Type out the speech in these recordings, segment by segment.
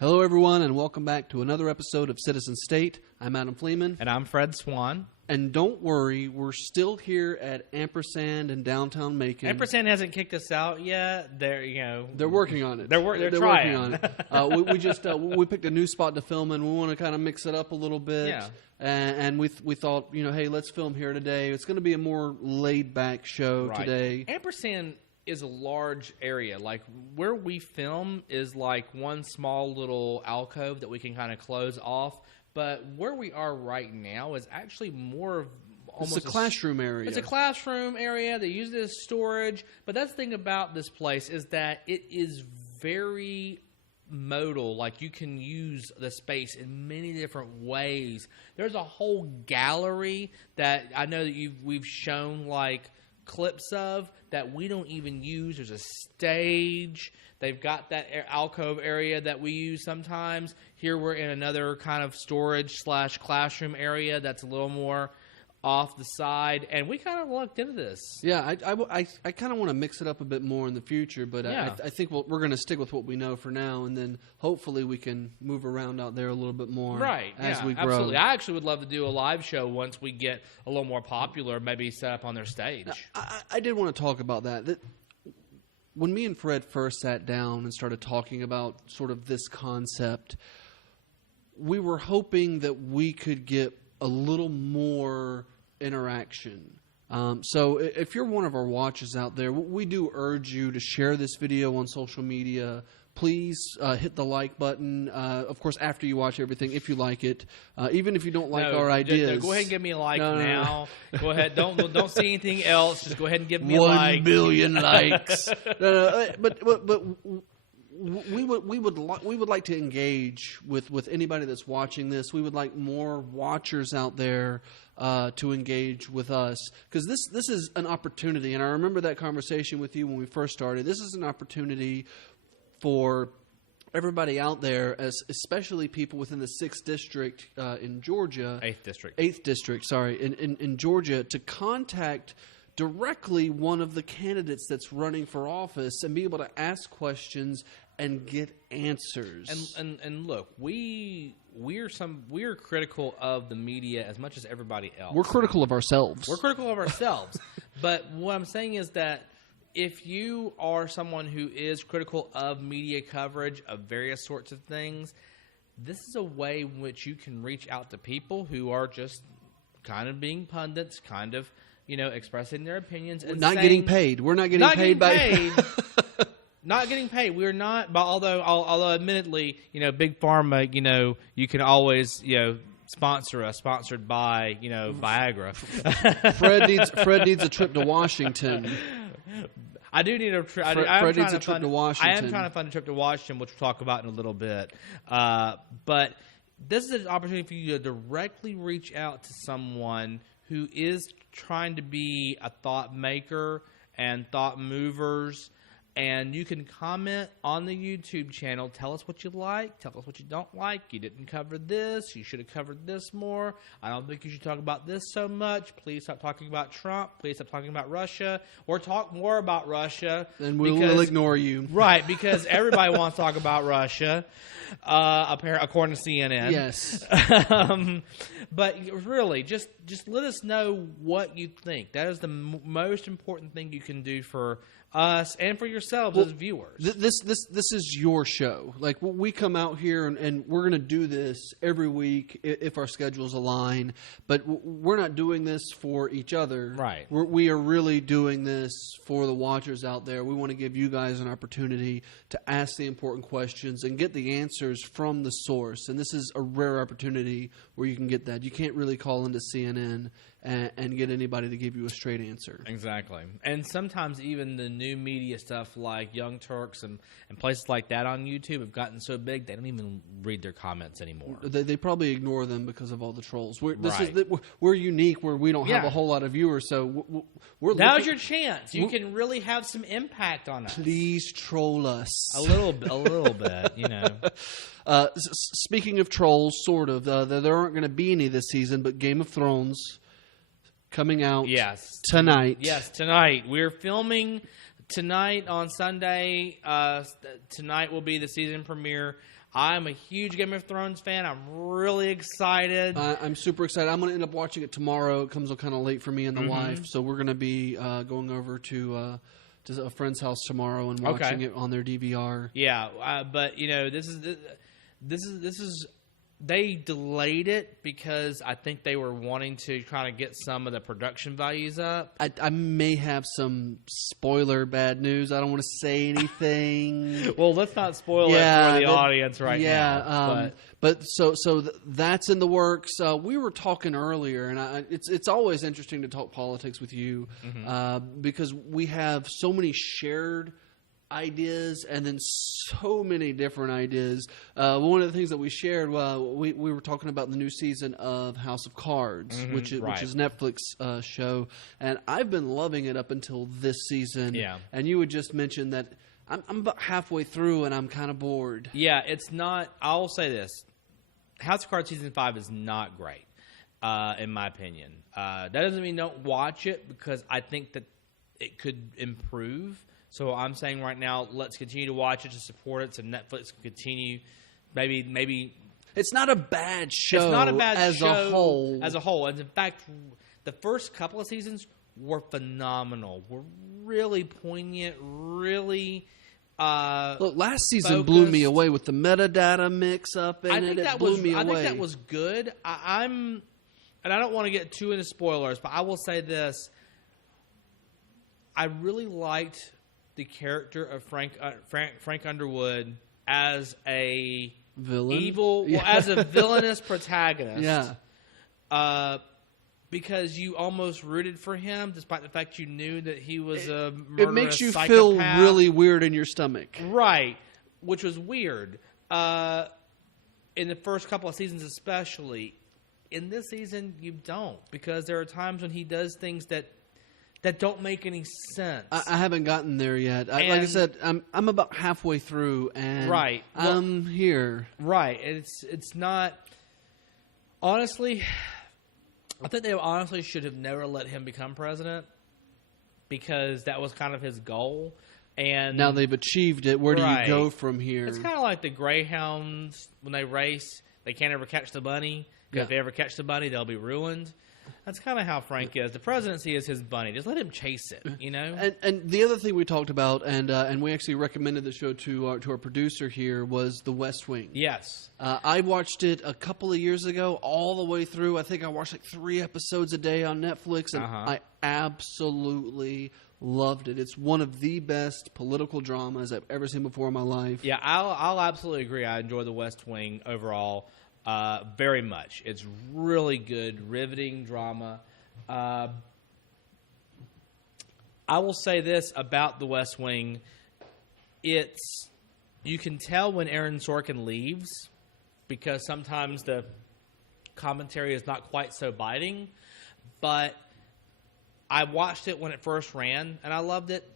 Hello, everyone, and welcome back to another episode of Citizen State. I'm Adam Fleeman. And I'm Fred Swan. And don't worry, we're still here at Ampersand in downtown Macon. Ampersand hasn't kicked us out yet. They're working on it. They're working trying. on it. We picked a new spot to film in. We want to kind of mix it up a little bit. Yeah. And we thought, hey, let's film here today. It's going to be a more laid back show today. Ampersand is a large area. Like where we film is like one small little alcove that we can kind of close off. But where we are right now is actually more of almost a classroom area. It's a classroom area. They use it as storage. But that's the thing about this place is that it is very modal. Like you can use the space in many different ways. There's a whole gallery that I know that we've shown like clips of that we don't even use. There's a stage. They've got that alcove area that we use sometimes. Here we're in another kind of storage/classroom area that's a little more off the side, and we kind of looked into this. Yeah, I kind of want to mix it up a bit more in the future, but yeah. I think we're going to stick with what we know for now, and then hopefully we can move around out there a little bit more as we grow. Absolutely. I actually would love to do a live show once we get a little more popular, maybe set up on their stage. I did want to talk about that. When me and Fred first sat down and started talking about sort of this concept, we were hoping that we could get a little more interaction. So if you're one of our watchers out there, we do urge you to share this video on social media. Please hit the like button. Of course, after you watch everything, if you like it, even if you don't like our ideas. No, go ahead and give me a like now. Go ahead. Don't see anything else. Just go ahead and give me a like. 1 billion likes. But we would like to engage with anybody that's watching this. We would like more watchers out there to engage with us, because this is an opportunity. And I remember that conversation with you when we first started. This is an opportunity for everybody out there, especially people within the 6th district in Georgia. 8th district, sorry, in Georgia, to contact directly one of the candidates that's running for office and be able to ask questions and get answers. And look, we're critical of the media as much as everybody else. We're critical of ourselves. But what I'm saying is that if you are someone who is critical of media coverage of various sorts of things, this is a way in which you can reach out to people who are just kind of being pundits, kind of, expressing their opinions. And not getting paid. We're not getting paid by... Not getting paid. We're not, but although admittedly, Big Pharma, you can always, sponsor us, sponsored by, Viagra. Fred needs a trip to Washington. I do need a trip. Fred needs a trip to Washington. I am trying to fund a trip to Washington, which we'll talk about in a little bit. But this is an opportunity for you to directly reach out to someone who is trying to be a thought maker and thought movers. And you can comment on the YouTube channel. Tell us what you like. Tell us what you don't like. You didn't cover this. You should have covered this more. I don't think you should talk about this so much. Please stop talking about Trump. Please stop talking about Russia. Or talk more about Russia. And we'll ignore you. Right, because everybody wants to talk about Russia, according to CNN. Yes. But really, just let us know what you think. That is the most important thing you can do for us and for yourselves as viewers. This is your show. Like, we come out here and we're going to do this every week if our schedules align. But we're not doing this for each other. Right. We are really doing this for the watchers out there. We want to give you guys an opportunity to ask the important questions and get the answers from the source. And this is a rare opportunity where you can get that. You can't really call into CNN and get anybody to give you a straight answer. Exactly. And sometimes even the new media stuff like Young Turks and places like that on YouTube have gotten so big they don't even read their comments anymore. They probably ignore them because of all the trolls. We're unique where we don't have a whole lot of viewers, so now's your chance. You can really have some impact on us. Please troll us. A little bit, Speaking of trolls, sort of, there aren't going to be any this season, but Game of Thrones coming out tonight. Yes, tonight. We're filming tonight on Sunday. Tonight will be the season premiere. I'm a huge Game of Thrones fan. I'm really excited. I'm super excited. I'm going to end up watching it tomorrow. It comes kind of late for me and the wife, so we're going to be going over to a friend's house tomorrow and watching it on their DVR. Yeah, but this is. They delayed it because I think they were wanting to try to get some of the production values up. I may have some spoiler bad news. I don't want to say anything. Well, let's not spoil it for the audience now. Yeah, but that's in the works. We were talking earlier, and it's always interesting to talk politics with you because we have so many shared ideas and then so many different ideas. One of the things that we shared, we were talking about the new season of House of Cards, which is Netflix show, and I've been loving it up until this season. Yeah, and you would just mention that I'm about halfway through and I'm kind of bored. Yeah, it's not. I'll say this: House of Cards season 5 is not great, in my opinion. That doesn't mean don't watch it because I think that it could improve. So I'm saying right now, let's continue to watch it to support it, so Netflix can continue. Maybe it's not a bad show. It's not a bad show a whole. As a whole, and in fact, the first couple of seasons were phenomenal. Were really poignant. Really. Look, last season blew me away with the metadata mix up in it. It blew me away. I think that was good. And I don't want to get too into spoilers, but I will say this: I really liked the character of Frank Underwood as a villain, as a villainous protagonist. Yeah. Because you almost rooted for him, despite the fact you knew that he was a murderous It makes you psychopath. feel really weird in your stomach, right? Which was weird in the first couple of seasons, especially. In this season, you don't, because there are times when he does things that don't make any sense. I haven't gotten there yet. Like I said, I'm about halfway through, and I'm here. Right. It's not. Honestly, I think they honestly should have never let him become president because that was kind of his goal. And now they've achieved it. Where do you go from here? It's kind of like the greyhounds when they race; they can't ever catch the bunny. If they ever catch the bunny, they'll be ruined. That's kind of how Frank is. The presidency is his bunny. Just let him chase it, And the other thing we talked about, and we actually recommended the show to our producer here, was The West Wing. Yes. I watched it a couple of years ago, all the way through. I think I watched like 3 episodes a day on Netflix, and I absolutely loved it. It's one of the best political dramas I've ever seen before in my life. Yeah, I'll absolutely agree. I enjoy The West Wing overall. Very much. It's really good, riveting drama. I will say this about The West Wing. You can tell when Aaron Sorkin leaves because sometimes the commentary is not quite so biting. But I watched it when it first ran, and I loved it.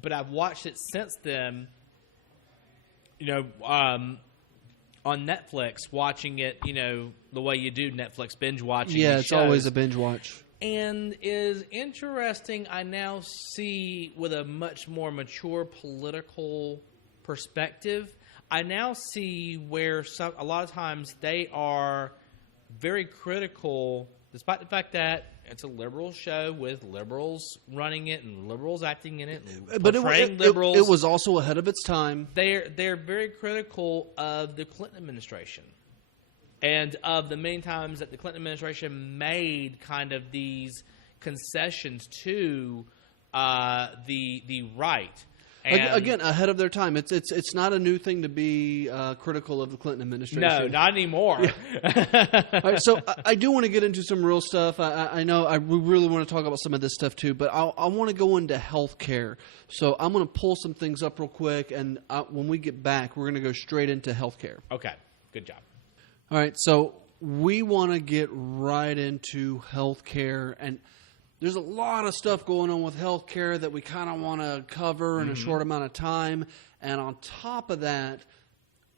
But I've watched it since then, on Netflix, watching it, the way you do Netflix binge watching. Yeah, it's always a binge watch. And is interesting, I now see with a much more mature political perspective, I now see where a lot of times they are very critical, despite the fact that it's a liberal show with liberals running it and liberals acting in it, but it was also ahead of its time. They're very critical of the Clinton administration and of the many times that the Clinton administration made kind of these concessions to the right. And again, ahead of their time. It's not a new thing to be critical of the Clinton administration. No, not anymore. Yeah. All right, so I do want to get into some real stuff. I know we really want to talk about some of this stuff too, but I want to go into healthcare. So I'm going to pull some things up real quick, and when we get back, we're going to go straight into healthcare. Okay, good job. All right, so we want to get right into healthcare, and there's a lot of stuff going on with healthcare that we kind of want to cover in a short amount of time. And on top of that,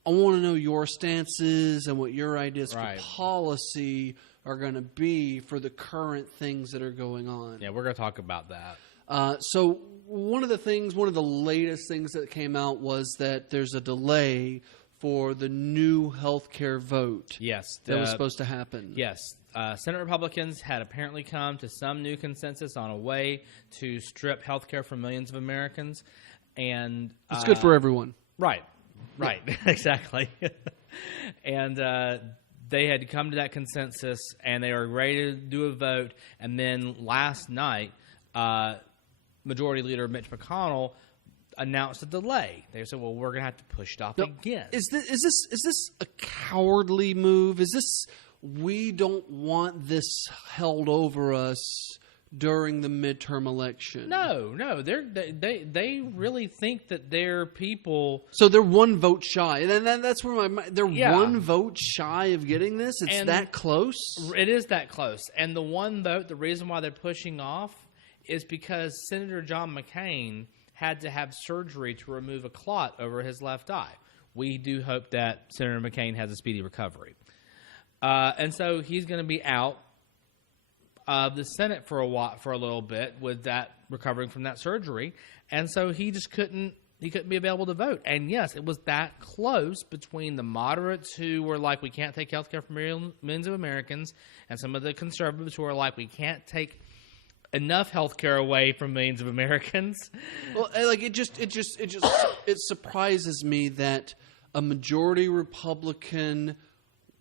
I want to know your stances and what your ideas for policy are going to be for the current things that are going on. Yeah, we're going to talk about that. So one of the latest things that came out was that there's a delay for the new health care vote. Yes. That was supposed to happen. Yes. Senate Republicans had apparently come to some new consensus on a way to strip health care from millions of Americans. And it's good for everyone. Right. Exactly. And they had come to that consensus, and they were ready to do a vote. And then last night, Majority Leader Mitch McConnell announced a delay. They said, "Well, we're going to have to push it off again." Is this a cowardly move? Is this, we don't want this held over us during the midterm election? No. They really think that their people. So they're one vote shy, and that's where they're one vote shy of getting this. It's that close. It is that close, and the one vote. The reason why they're pushing off is because Senator John McCain had to have surgery to remove a clot over his left eye. We do hope that Senator McCain has a speedy recovery. And so he's going to be out of the Senate for a little bit with that recovering from that surgery. And so he just couldn't be available to vote. And yes, it was that close between the moderates who were like, we can't take health care from millions of Americans, and some of the conservatives who are like, we can't take enough health care away from millions of Americans. Well, like it surprises me that a majority Republican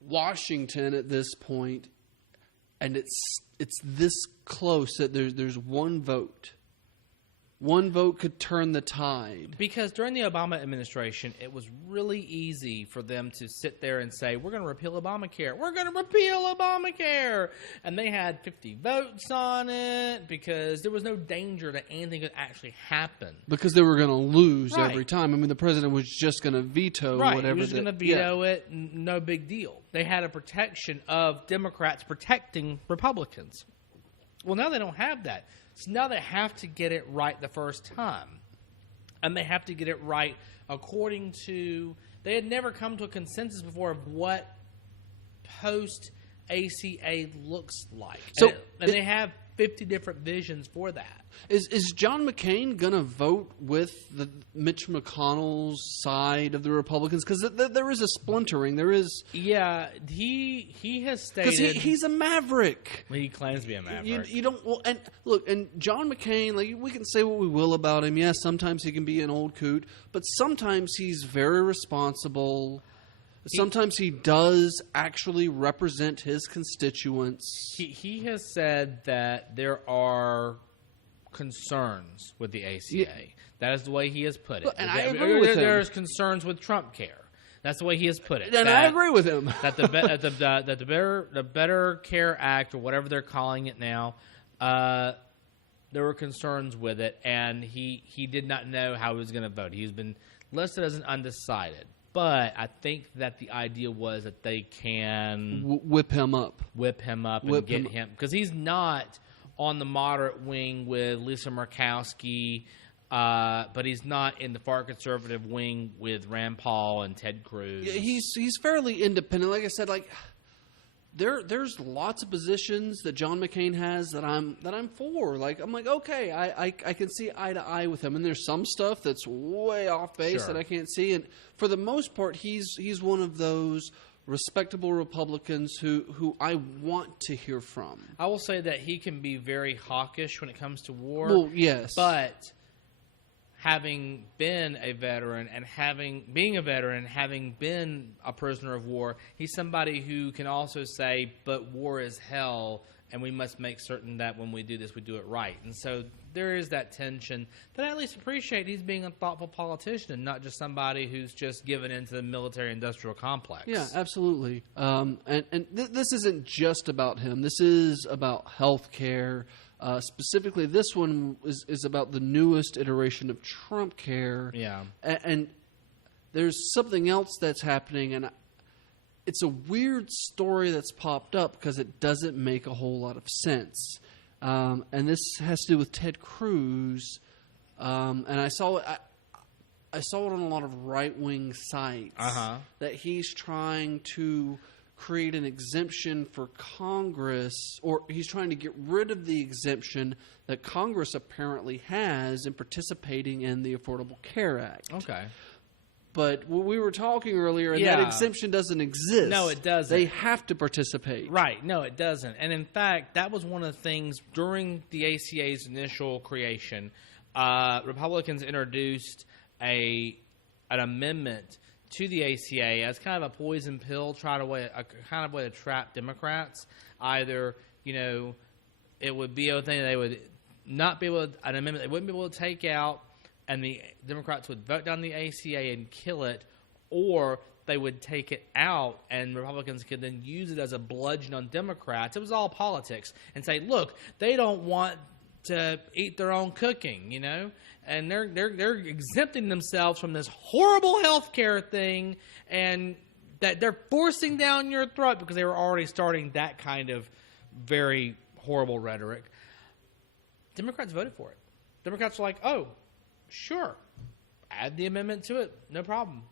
Washington at this point, and it's this close that there's one vote. One vote could turn the tide. Because during the Obama administration, it was really easy for them to sit there and say, we're going to repeal Obamacare. We're going to repeal Obamacare. And they had 50 votes on it because there was no danger that anything could actually happen. Because they were going to lose every time. I mean, the president was just going to veto whatever. He was going to veto it. No big deal. They had a protection of Democrats protecting Republicans. Well, now they don't have that. So now they have to get it right the first time. And they have to get it right according to... They had never come to a consensus before of what post-ACA looks like. So and they have 50 different visions for that. Is John McCain going to vote with the Mitch McConnell's side of the Republicans? Because there is a splintering. There is... Yeah, he has stated... Because he's a maverick. He claims to be a maverick. You don't... Well, and look, and John McCain, like, we can say what we will about him. Yes, sometimes he can be an old coot, but sometimes he's very responsible. Sometimes he does actually represent his constituents. He has said that there are concerns with the ACA. Yeah. That is the way he has put it. And I agree with him. There's concerns with Trump care. That's the way he has put it. And I agree with him. That the Better Care Act, or whatever they're calling it now, there were concerns with it, and he did not know how he was going to vote. He's been listed as an undecided. But I think that the idea was that they can whip him up and get him, because he's not on the moderate wing with Lisa Murkowski, but he's not in the far conservative wing with Rand Paul and Ted Cruz. Yeah, he's fairly independent. Like I said, like there's lots of positions that John McCain has that I'm for. Like I'm like, okay, I can see eye to eye with him, and there's some stuff that's way off base that I can't see. And for the most part, he's one of those respectable Republicans who I want to hear from. I will say that he can be very hawkish when it comes to war. Well, yes, but having been a veteran and having been a prisoner of war, he's somebody who can also say, but war is hell, and we must make certain that when we do this, we do it right. And so there is that tension that I at least appreciate. He's being a thoughtful politician and not just somebody who's just given into the military-industrial complex. Yeah, absolutely. This isn't just about him. This is about health care. Specifically, this one is about the newest iteration of Trump care. Yeah. And there's something else that's happening, and it's a weird story that's popped up because it doesn't make a whole lot of sense. And this has to do with Ted Cruz. And I saw it on a lot of right-wing sites that he's trying to create an exemption for Congress, or he's trying to get rid of the exemption that Congress apparently has in participating in the Affordable Care Act. Okay. But we were talking earlier, and that exemption doesn't exist. No, it doesn't. They have to participate. Right. No, it doesn't. And in fact, that was one of the things during the ACA's initial creation. Republicans introduced an amendment to the ACA as kind of a poison pill, a kind of way to trap Democrats. Either, it would be a thing they would not be able to, an amendment they wouldn't be able to take out, and the Democrats would vote down the ACA and kill it, or they would take it out and Republicans could then use it as a bludgeon on Democrats. It was all politics. And say, look, they don't want to eat their own cooking, and they're exempting themselves from this horrible health care thing, and that they're forcing down your throat because they were already starting that kind of very horrible rhetoric. Democrats voted for it. Democrats were like, oh, sure, add the amendment to it, no problem.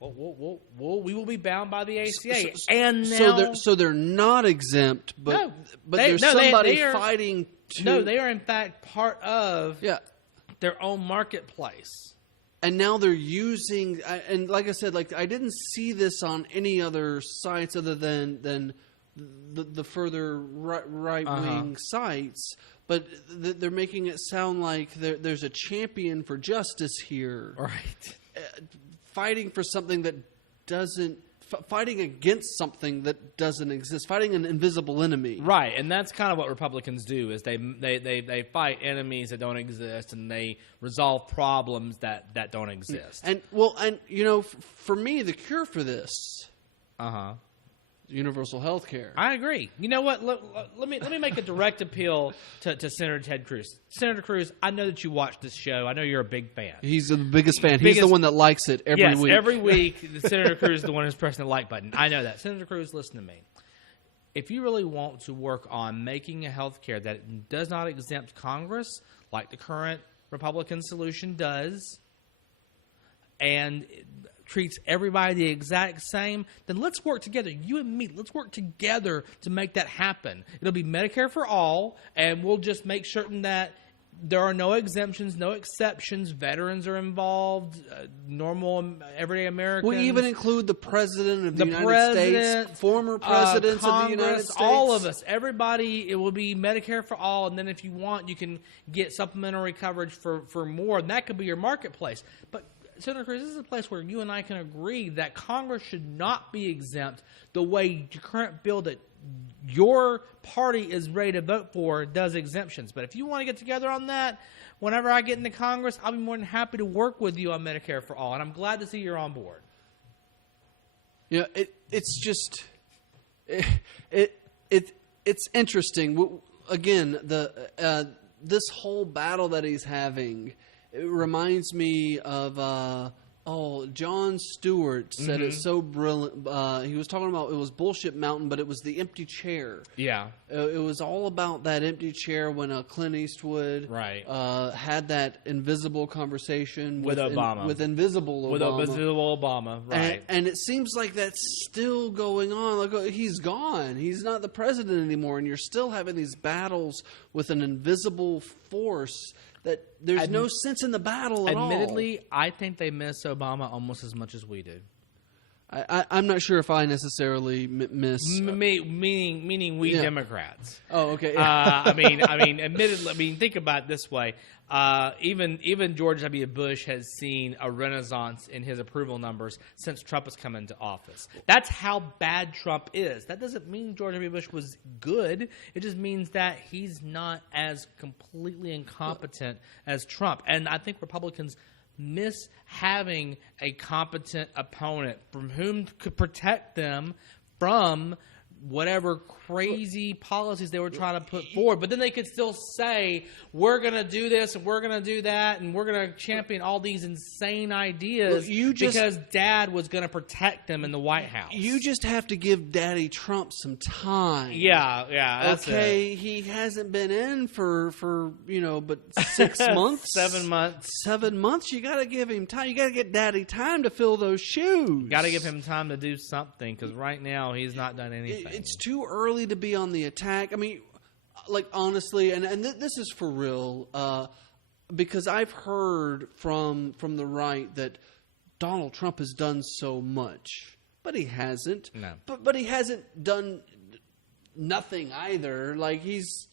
We will be bound by the ACA. And now, so they're not exempt, but there's somebody fighting to... No, they are in fact part of their own marketplace. And now they're using, and like I said, I didn't see this on any other sites other than the further right-wing sites, but they're making it sound like there's a champion for justice here. Right. Fighting for something that doesn't, fighting against something that doesn't exist, fighting an invisible enemy. Right, and that's kind of what Republicans do, is they fight enemies that don't exist, and they resolve problems that don't exist. And for me, the cure for this, universal health care. I agree. You know what? Let me make a direct appeal to Senator Ted Cruz. Senator Cruz, I know that you watch this show. I know you're a big fan. He's the biggest fan. He's the one that likes it every week. Yes, every week, Senator Cruz is the one who's pressing the like button. I know that. Senator Cruz, listen to me. If you really want to work on making a health care that does not exempt Congress, like the current Republican solution does, and treats everybody the exact same, then let's work together. You and me, let's work together to make that happen. It'll be Medicare for all, and we'll just make certain that there are no exemptions, no exceptions. Veterans are involved, normal, everyday Americans. We even include the President of the United States, former presidents Congress, of the United States. All of us, everybody, it will be Medicare for all, and then if you want, you can get supplementary coverage for more, and that could be your marketplace. But Senator Cruz, this is a place where you and I can agree that Congress should not be exempt the way the current bill that your party is ready to vote for does exemptions. But if you want to get together on that, whenever I get into Congress, I'll be more than happy to work with you on Medicare for all. And I'm glad to see you're on board. It's just it's interesting. Again, this whole battle that he's having. It reminds me of, Jon Stewart said it so brilliant. He was talking about, it was Bullshit Mountain, but it was the empty chair. Yeah. It was all about that empty chair when Clint Eastwood had that invisible conversation with Obama. With invisible Obama, right. And it seems like that's still going on. Like, he's gone. He's not the president anymore, and you're still having these battles with an invisible force that there's no sense in the battle at all. Admittedly, I think they miss Obama almost as much as we do. I'm not sure if I necessarily miss meaning we Democrats. Oh, okay. Admittedly, think about it this way. Even George W. Bush has seen a renaissance in his approval numbers since Trump has come into office. That's how bad Trump is. That doesn't mean George W. Bush was good. It just means that he's not as completely incompetent as Trump. And I think Republicans miss having a competent opponent from whom could protect them from whatever crazy policies they were trying to put forward. But then they could still say, we're going to do this and we're going to do that and we're going to champion all these insane ideas because Dad was going to protect them in the White House. You just have to give Daddy Trump some time. Yeah, that's okay, he hasn't been in for but 6 months. 7 months. 7 months, you got to give him time. You got to get Daddy time to fill those shoes. Got to give him time to do something because right now he's not done anything. It's too early to be on the attack. I mean, like, honestly, and this is for real, because I've heard from the right that Donald Trump has done so much, but he hasn't. No. But he hasn't done nothing either. Like, he's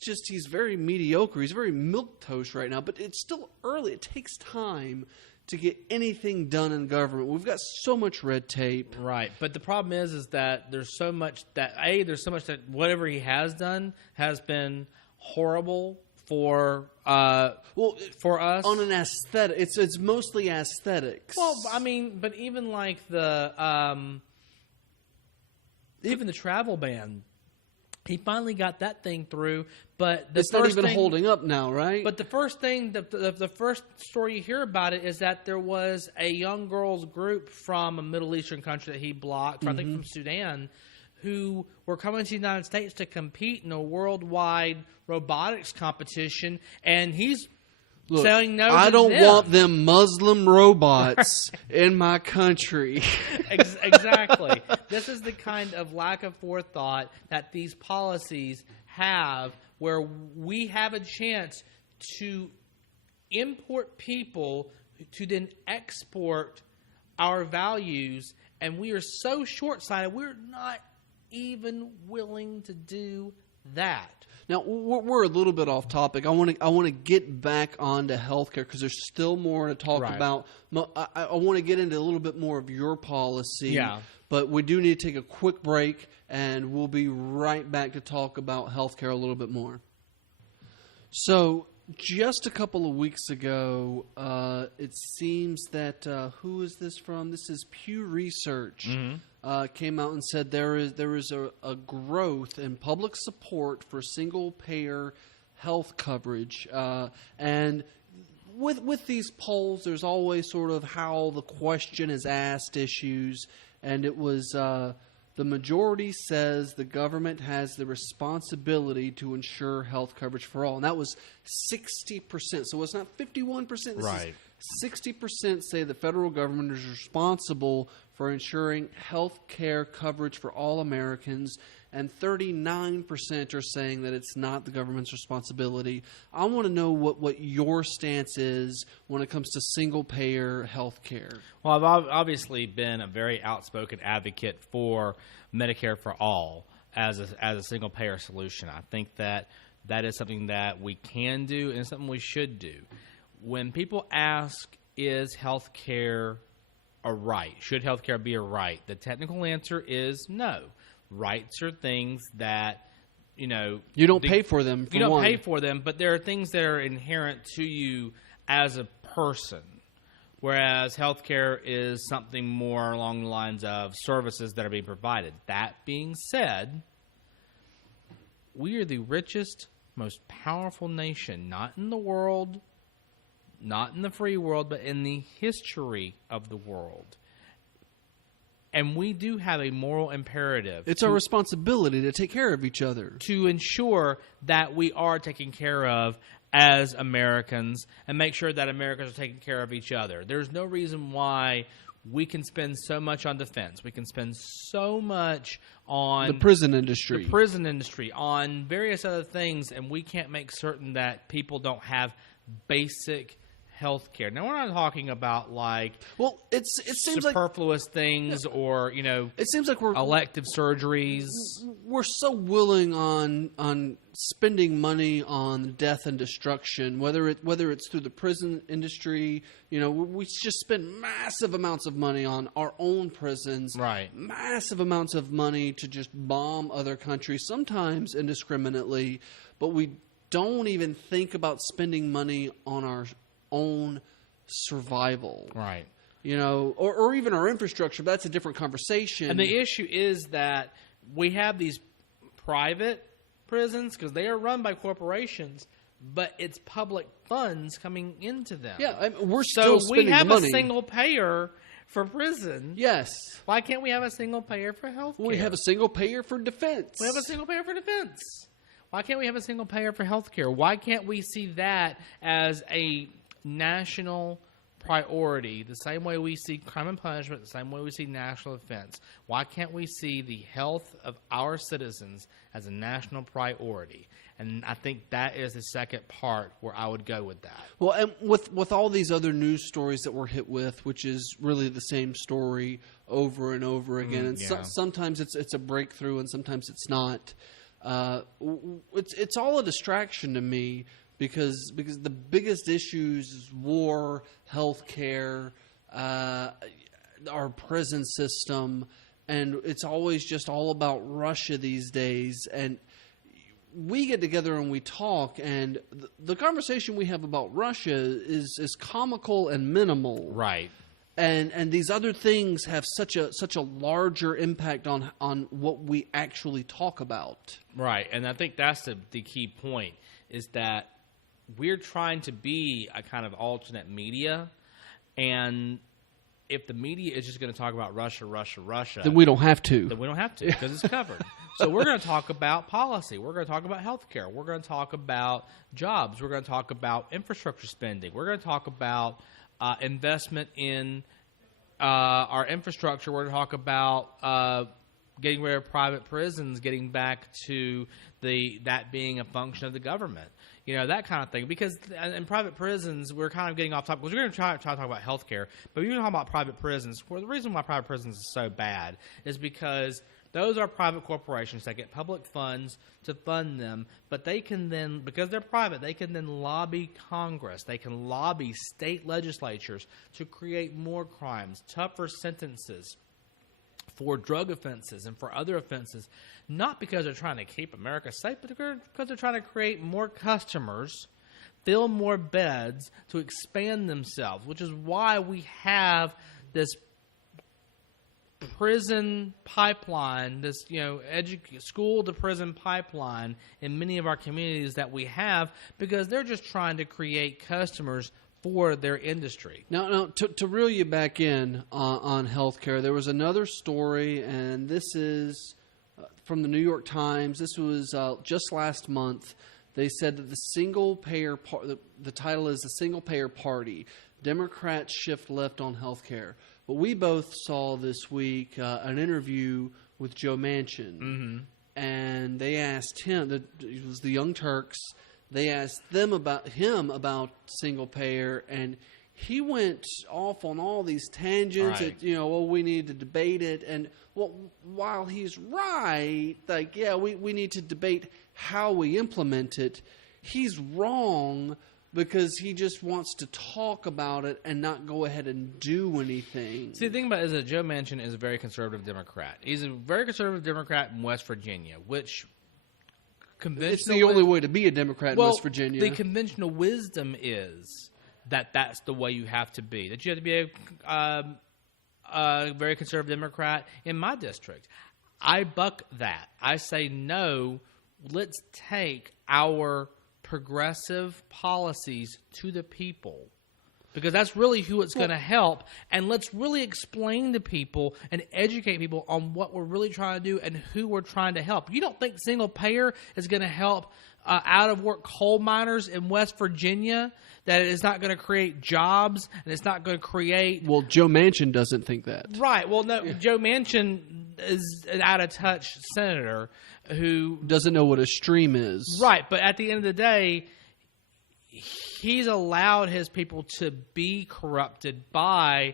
very mediocre. He's very milquetoast right now, but it's still early. It takes time to get anything done in government. We've got so much red tape. Right. But the problem is that there's so much that whatever he has done has been horrible for for us. On an aesthetic. It's mostly aesthetics. Well, I mean, but even like even the travel ban, he finally got that thing through, but it's not even holding up now, right? But the first thing, the first story you hear about it is that there was a young girls group from a Middle Eastern country that he blocked, I think from Sudan, who were coming to the United States to compete in a worldwide robotics competition, and he's saying no. I don't want them Muslim robots in my country. Exactly. This is the kind of lack of forethought that these policies have, where we have a chance to import people to then export our values, and we are so short-sighted, we're not even willing to do that. Now, we're a little bit off topic. I want to get back onto healthcare because there's still more to talk about. I want to get into a little bit more of your policy. Yeah. But we do need to take a quick break, and we'll be right back to talk about healthcare a little bit more. So, just a couple of weeks ago, it seems that who is this from? This is Pew Research. Came out and said there is a growth in public support for single-payer health coverage. And with these polls, there's always sort of how the question is asked issues. And it was the majority says the government has the responsibility to ensure health coverage for all. And that was 60%. So it's not 51%. This right. is 60% say the federal government is responsible for ensuring health care coverage for all Americans, and 39% are saying that it's not the government's responsibility. I want to know what your stance is when it comes to single-payer health care. Well, I've obviously been a very outspoken advocate for Medicare for all as a single-payer solution. I think that is something that we can do and something we should do. When people ask, is health care a right? Should health care be a right? The technical answer is no. Rights are things that, you don't pay for them. You don't pay for them, but there are things that are inherent to you as a person, whereas health care is something more along the lines of services that are being provided. That being said, we are the richest, most powerful nation, not in the world, not in the free world, but in the history of the world. And we do have a moral imperative. It's our responsibility to take care of each other. To ensure that we are taken care of as Americans and make sure that Americans are taking care of each other. There's no reason why we can spend so much on defense. We can spend so much on the prison industry. On various other things, and we can't make certain that people don't have basic health care. Now, we're not talking about it seems superfluous things or it seems like we're elective surgeries. We're so willing on spending money on death and destruction, whether it's through the prison industry. We just spend massive amounts of money on our own prisons, right? Massive amounts of money to just bomb other countries, sometimes indiscriminately, but we don't even think about spending money on our own survival, right? Or even our infrastructure. That's a different conversation. And the issue is that we have these private prisons because they are run by corporations, but it's public funds coming into them. Yeah, we're still spending the money. We have a single payer for prison. Yes. Why can't we have a single payer for health care? We have a single payer for defense. We have a single payer for defense. Why can't we have a single payer for health care? Why can't we see that as a national priority, the same way we see crime and punishment, the same way we see national defense. Why can't we see the health of our citizens as a national priority? And I think that is the second part where I would go with that. Well, and with all these other news stories that we're hit with, which is really the same story over and over again, and sometimes it's a breakthrough and sometimes it's not. It's all a distraction to me because the biggest issues is war, healthcare, our prison system, and it's always just all about Russia these days. And we get together and we talk, and the conversation we have about Russia is comical and minimal, right? And these other things have such a larger impact on what we actually talk about, right? And I think that's the key point is that we're trying to be a kind of alternate media, and if the media is just going to talk about Russia, then we don't have to. Then we don't have to because it's covered. So we're going to talk about policy. We're going to talk about healthcare. We're going to talk about jobs. We're going to talk about infrastructure spending. We're going to talk about investment in our infrastructure. We're going to talk about getting rid of private prisons, getting back to that being a function of the government. You know, that kind of thing. Because in private prisons, we're kind of getting off topic. Because we're going to try to talk about healthcare. But we're going to talk about private prisons. Well, the reason why private prisons is so bad is because those are private corporations that get public funds to fund them. But they can then, because they're private, they can then lobby Congress. They can lobby state legislatures to create more crimes, tougher sentences for drug offenses and for other offenses, not because they're trying to keep America safe, but because they're trying to create more customers, fill more beds to expand themselves, which is why we have this prison pipeline, this school to prison pipeline in many of our communities that we have, because they're just trying to create customers for their industry. Now, to reel you back in on healthcare, there was another story, and this is from the New York Times. This was just last month. They said that the single-payer the title is the single-payer party. Democrats shift left on healthcare. But we both saw this week an interview with Joe Manchin, and they asked him. It was the Young Turks. They asked him about single payer, and he went off on all these tangents. Right. We need to debate it, and while he's right, we need to debate how we implement it. He's wrong because he just wants to talk about it and not go ahead and do anything. See, the thing about it is that Joe Manchin is a very conservative Democrat. He's a very conservative Democrat in West Virginia, which it's the only way to be a Democrat in West Virginia. The conventional wisdom is that that's the way you have to be. That you have to be a very conservative Democrat in my district. I buck that. I say, no, let's take our progressive policies to the people, because that's really who it's going to help. And let's really explain to people and educate people on what we're really trying to do and who we're trying to help. You don't think single payer is going to help out-of-work coal miners in West Virginia, that it's not going to create jobs and it's not going to create... Well, Joe Manchin doesn't think that. Right. Well, no, yeah. Joe Manchin is an out-of-touch senator who... doesn't know what a stream is. Right. But at the end of the day, he's allowed his people to be corrupted by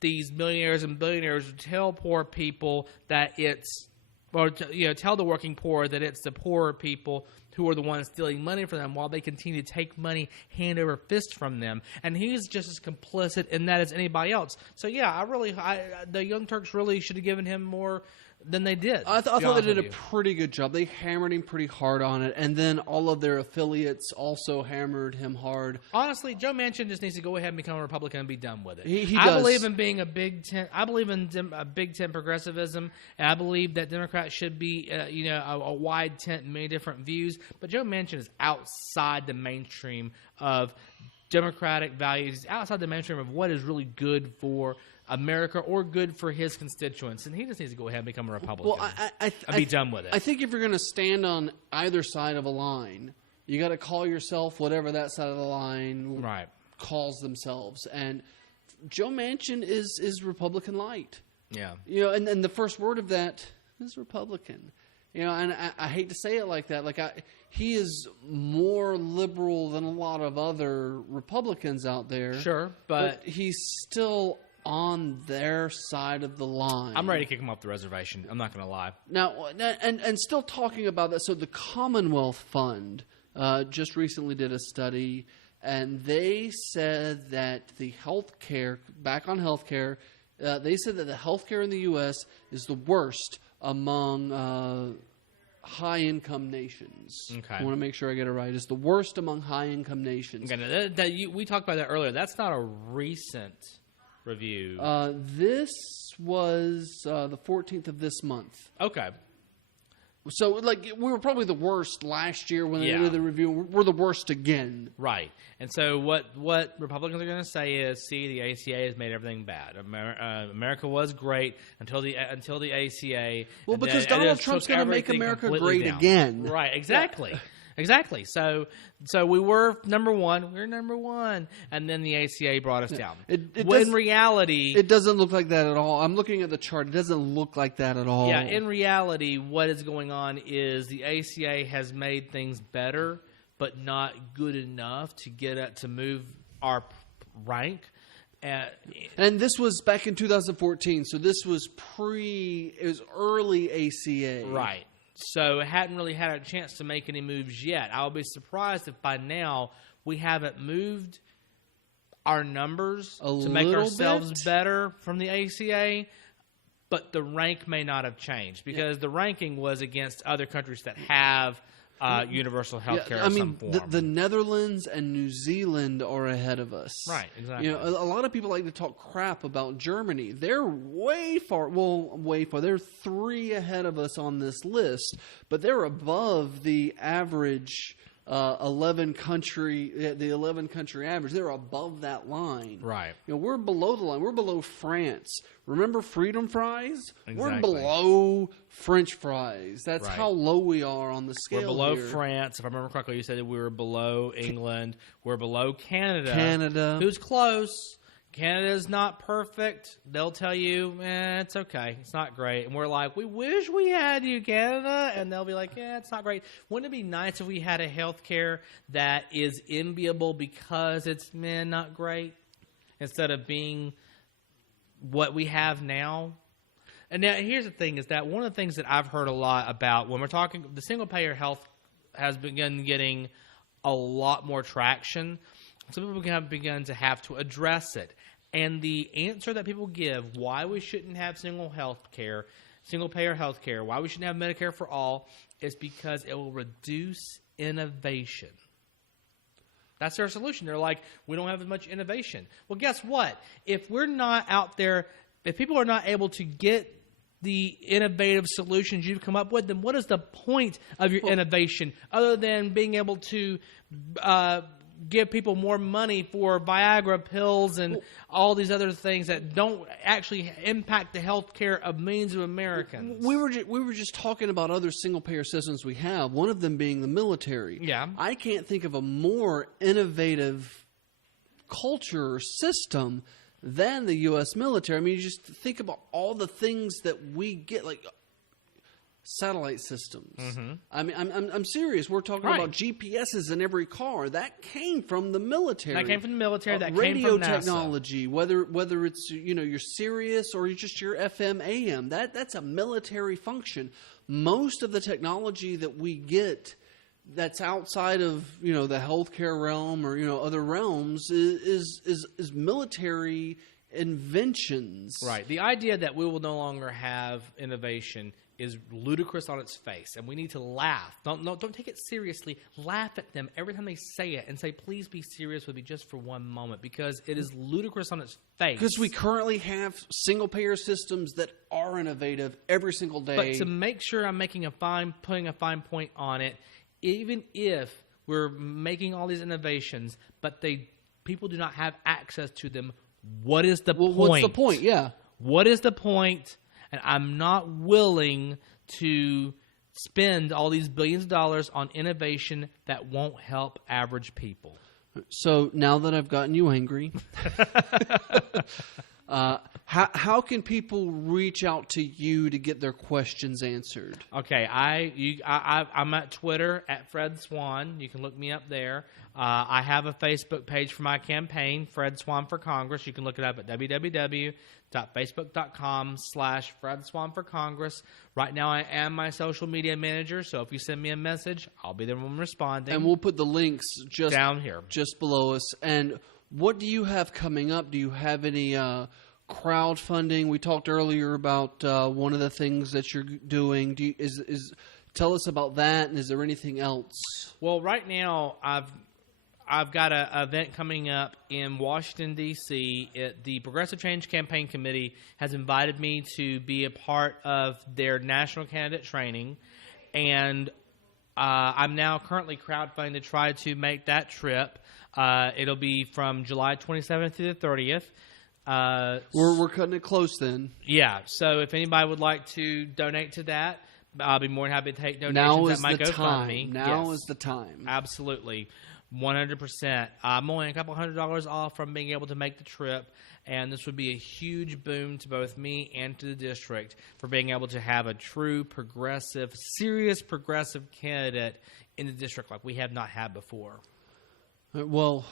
these millionaires and billionaires who tell poor people that it's... or tell the working poor that it's the poorer people who are the ones stealing money from them, while they continue to take money hand over fist from them. And he's just as complicit in that as anybody else. So, yeah, the Young Turks really should have given him more than they did. I thought they did a pretty good job. They hammered him pretty hard on it, and then all of their affiliates also hammered him hard. Honestly, Joe Manchin just needs to go ahead and become a Republican and be done with it. He I does. believe in being a Big Ten. I believe in a Big Ten progressivism, and I believe that Democrats should be, a wide tent and many different views. But Joe Manchin is outside the mainstream of Democratic values. He's outside the mainstream of what is really good for America or good for his constituents, and he just needs to go ahead and become a Republican and be done with it. I think if you're going to stand on either side of a line, you got to call yourself whatever that side of the line right. calls themselves. And Joe Manchin is Republican light. Yeah. And the first word of that is Republican. And I hate to say it like that. He is more liberal than a lot of other Republicans out there. Sure, but he's still on their side of the line. I'm ready to kick him off the reservation. I'm not going to lie. Now, and still talking about that, so the Commonwealth Fund just recently did a study, and they said that the healthcare, back on healthcare, they said that the healthcare in the U.S. is the worst among high-income nations. Okay. I want to make sure I get it right. It's the worst among high-income nations. Okay, we talked about that earlier. That's not a recent review. This was the 14th of this month. Okay. So, we were probably the worst last year when they did the review. We're the worst again. Right. And so what Republicans are going to say is, see, the ACA has made everything bad. America was great until the ACA. Well, because Donald Trump's going to make America great again. Right, exactly. Yeah. Exactly. So we were number one. We're number one. And then the ACA brought us down. In reality, it doesn't look like that at all. I'm looking at the chart. It doesn't look like that at all. Yeah, in reality, what is going on is the ACA has made things better, but not good enough to move our rank. And this was back in 2014. So this was it was early ACA. Right. So it hadn't really had a chance to make any moves yet. I would be surprised if by now we haven't moved our numbers to make ourselves better from the ACA, but the rank may not have changed because the ranking was against other countries that have universal health care of some form. The Netherlands and New Zealand are ahead of us. Right, exactly. A lot of people like to talk crap about Germany. They're way far. They're 3 ahead of us on this list, but they're above the average 11 country average. They're above that line. Right. We're below the line. We're below France. Remember freedom fries? Exactly. We're below French fries. That's how low we are on the scale. We're below here. France. If I remember correctly, you said that we were below England. We're below Canada. Canada. Who's close? Canada's not perfect. They'll tell you, it's okay. It's not great. And we're like, we wish we had you, Canada. And they'll be like, it's not great. Wouldn't it be nice if we had a health care that is enviable because it's, not great? Instead of being what we have now? And now here's the thing is that one of the things that I've heard a lot about when we're talking, the single-payer health has begun getting a lot more traction. Some people have begun to have to address it. And the answer that people give why we shouldn't have single-payer health care, why we shouldn't have Medicare for all, is because it will reduce innovation. That's their solution. They're like, we don't have as much innovation. Well, guess what? If we're not out there, if people are not able to get the innovative solutions you've come up with, then what is the point of your innovation other than being able to give people more money for Viagra pills and all these other things that don't actually impact the health care of millions of Americans? We were just talking about other single-payer systems we have, one of them being the military. Yeah. I can't think of a more innovative culture or system than the U.S. military. I mean, you just think about all the things that we get, like satellite systems. Mm-hmm. I mean, I'm serious. We're talking about GPSs in every car. That came from the military. That came from the military. That radio came from NASA. Technology, whether it's your Sirius or just your FM AM, that's a military function. Most of the technology that we get that's outside of the healthcare realm or other realms is military inventions. Right. The idea that we will no longer have innovation is ludicrous on its face, and we need to laugh. Don't take it seriously. Laugh at them every time they say it, and say, "Please be serious with me just for one moment," because it is ludicrous on its face. Because we currently have single-payer systems that are innovative every single day. But to make sure I'm putting a fine point on it, even if we're making all these innovations, but people do not have access to them, what is the point? What's the point? Yeah. What is the point? And I'm not willing to spend all these billions of dollars on innovation that won't help average people. So now that I've gotten you angry, how can people reach out to you to get their questions answered? Okay, I'm at Twitter at Fred Swan. You can look me up there. I have a Facebook page for my campaign, Fred Swan for Congress. You can look it up at www.facebook.com/Fred Swan for Congress. Right now, I am my social media manager, so if you send me a message, I'll be the one responding. And we'll put the links just down here, just below us. And what do you have coming up? Do you have any crowdfunding? We talked earlier about one of the things that you're doing. Tell us about that, and is there anything else? Well, right now, I've got an event coming up in Washington, D.C. The Progressive Change Campaign Committee has invited me to be a part of their national candidate training, and I'm now currently crowdfunding to try to make that trip. It'll be from July 27th to the 30th. We're cutting it close then. Yeah, so if anybody would like to donate to that, I'll be more than happy to take donations now at my GoFundMe. Now is the time. Absolutely. 100%. I'm only a couple $100 off from being able to make the trip, and this would be a huge boon to both me and to the district for being able to have a true progressive, serious progressive candidate in the district like we have not had before. Well,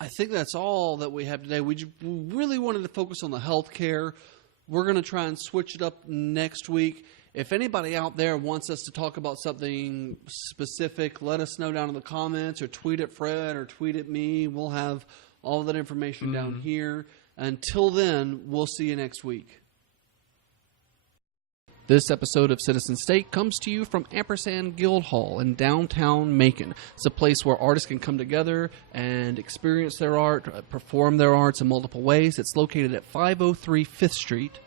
I think that's all that we have today. We really wanted to focus on the health care. We're going to try and switch it up next week. If anybody out there wants us to talk about something specific, let us know down in the comments or tweet at Fred or tweet at me. We'll have all that information down here. Until then, we'll see you next week. This episode of Citizen State comes to you from Ampersand Guildhall in downtown Macon. It's a place where artists can come together and experience their art, perform their arts in multiple ways. It's located at 503 5th Street.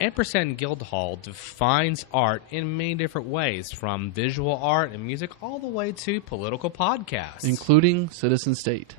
Ampersand Guildhall defines art in many different ways, from visual art and music all the way to political podcasts, including Citizen State.